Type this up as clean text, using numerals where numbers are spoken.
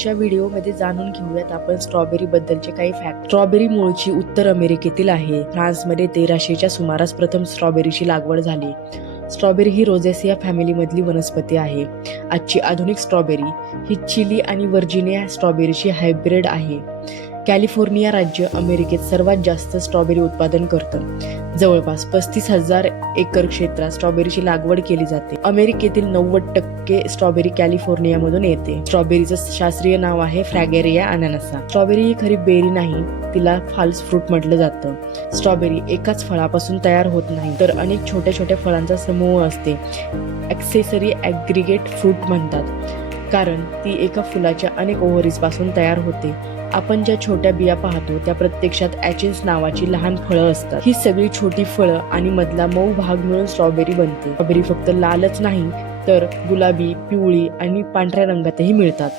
आजच्या व्हिडिओमध्ये जाणून घेऊयात आपण स्ट्रॉबेरी बद्दलचे काही फॅक्ट। स्ट्रॉबेरी मूळची उत्तर अमेरिकेतील आहे। फ्रान्समध्ये 1300च्या सुमारास प्रथम स्ट्रॉबेरीची लागवड झाली। स्ट्रॉबेरी ही रोझेसिया फॅमिली मधली वनस्पती आहे। आजची आधुनिक स्ट्रॉबेरी ही चिली आणि व्हर्जिनिया स्ट्रॉबेरीची हायब्रिड आहे। कॅलिफोर्निया राज्य अमेरिकेत सर्वात जास्त स्ट्रॉबेरी उत्पादन करतं। जवळपास 35,000 एकर क्षेत्रात स्ट्रॉबेरीची लागवड केली जाते। अमेरिकेतील 90% स्ट्रॉबेरी कॅलिफोर्नियामधून येते। स्ट्रॉबेरीचं शास्त्रीय नाव आहे फ्रॅगेरिया अनॅनासा। स्ट्रॉबेरी ही खरी बेरी नाही, तिला फाल्स फ्रूट म्हटलं जातं। स्ट्रॉबेरी एकाच फळापासून तयार होत नाही, तर अनेक छोट्या छोट्या फळांचा समूह असते। ॲक्सेसरी ॲग्रिगेट फ्रूट म्हणतात, कारण ती एका फुलाच्या अनेक ओव्हरीज पासून तयार होते। आपण ज्या छोट्या बिया पाहतो त्या प्रत्यक्षात ॲचिन्स नावाची लहान फळं असतात। ही सगळी छोटी फळं आणि मधला मऊ भाग मिळून स्ट्रॉबेरी बनते। स्ट्रॉबेरी फक्त लालच नाही, तर गुलाबी, पिवळी आणि पांढऱ्या रंगातही मिळतात।